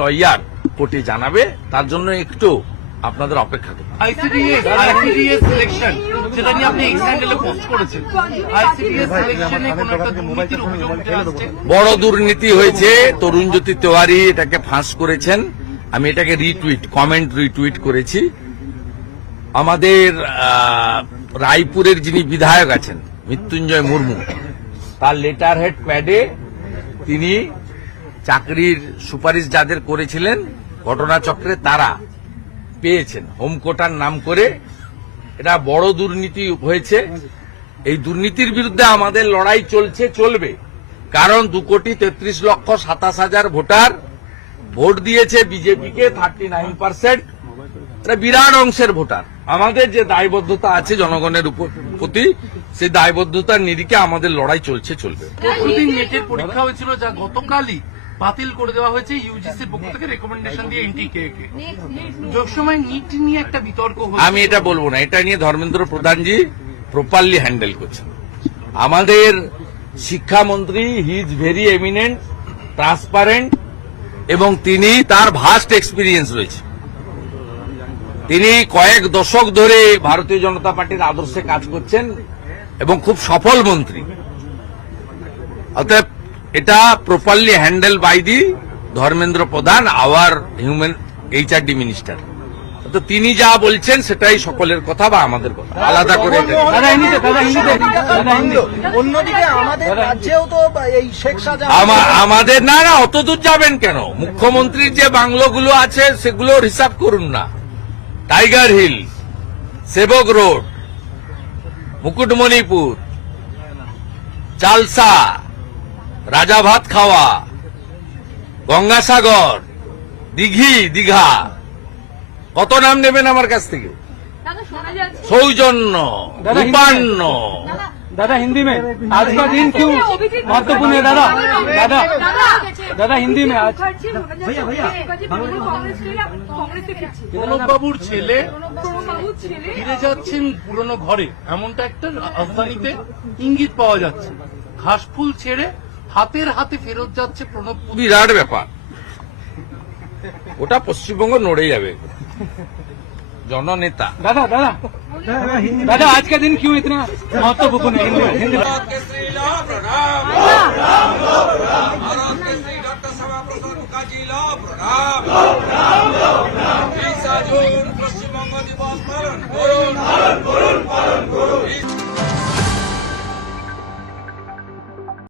Lawyer কোর্টে জানাবে তার জন্য একটু আপনাদের অপেক্ষা করতে আইসিডিএস আইসিডিএস সিলেকশন যেটা নিয়ে আপনি এক্স পোস্ট করেছেন। আইসিডিএস সিলেকশনে কোন একটা দুর্নীতির অভিযোগ আসছে। বড় দুর্নীতি হয়েছে তরুণ জ্যোতি তেওয়ারি এটাকে ফাঁস করেছেন। আমি এটাকে রিটুইট কমেন্ট রিটুইট করেছি। আমাদের রায়পুরের যিনি বিধায়ক আছেন মৃত্যুঞ্জয় মুর্মু তার লেটার হেড প্যাডে তিনি চাকরির সুপারিশ যাদের করেছিলেন, ঘটনাচক্রে তারা পেয়েছেন। হোম কোটার নাম করে এটা বড় দুর্নীতি হয়েছে। এই দুর্নীতির বিরুদ্ধে আমাদের লড়াই চলছে, চলবে। কারণ দু কোটি তেত্রিশ লক্ষ সাতাশ হাজার ভোটার ভোট দিয়েছে বিজেপিকে, থার্টি নাইন পার্সেন্ট। এটা বিরাট অংশের ভোটার। আমাদের যে দায়বদ্ধতা আছে জনগণের প্রতি, সেই দায়বদ্ধতার নিরিখে আমাদের লড়াই চলছে, চলবে। পরীক্ষা হয়েছিল যা গতকালই বাতিল করে দেওয়া হয়েছে ইউজিসির পক্ষ থেকে রেকমেন্ডেশন দিয়ে এনটিকে কে। সময় নিট নিয়ে একটা বিতর্ক আমি এটা বলব না, এটা নিয়ে ধর্মেন্দ্র প্রধানজি প্রপারলি হ্যান্ডেল করছেন। আমাদের শিক্ষামন্ত্রী he is very eminent transparent এবং তিনি তার ভাস্ট এক্সপিরিয়েন্স রয়েছে। তিনি কয়েক দশক ধরে ভারতীয় জনতা পার্টির আদর্শে কাজ করছেন এবং খুব সফল মন্ত্রী। অতএব এটা properly handle by the Dharmendra Pradhan our human HRD minister তো তিনি যা বলছেন সেটাই সকলের কথা বা আমাদের কথা। আলাদা করে এটা নেই। দাদা হিন্দিতে দাদা হিন্দিতে দাদা হিন্দি অন্যদিকে আমাদের রাজ্যেও তো এই শেখ শাহজাহান আমা- আমাদের না না অত দূর যাবেন কেন? মুখ্যমন্ত্রীর যে বাংলোগুলো আছে সেগুলোর হিসাব করুন না। Tiger Hill Sevoke Road Mukutmanipur Chalsa রাজাভাত খাওয়া গঙ্গাসাগর দিঘি দীঘা কত নাম নেবেন আমার কাছ থেকে দাদা শোনা যাচ্ছে সৌজন্য দাদা, হিন্দি- রূপান্ন दादा हिंदी में आज का दिन क्यों महत्वपूर्ण है दादा दादा दादा हिंदी में आज भैया भैया कांग्रेस के कांग्रेस के ফিরছে প্রণববাবুর ছেলে প্রণববাবুর ছেলে ফিরে যাচ্ছেন পুরনো ঘরে এমনটা একটা রাজধানীতে ইঙ্গিত পাওয়া যাচ্ছে ঘাসফুল ছেড়ে হাতের হাতে ফেরত যাচ্ছে প্রণব বিরাট ব্যাপার। ওটা পশ্চিমবঙ্গ নড়ে যাবে। জননেতা। দাদা দাদা। দাদা আজকে দিন কিউ পশ্চিমবঙ্গ দিবস পালন করুন।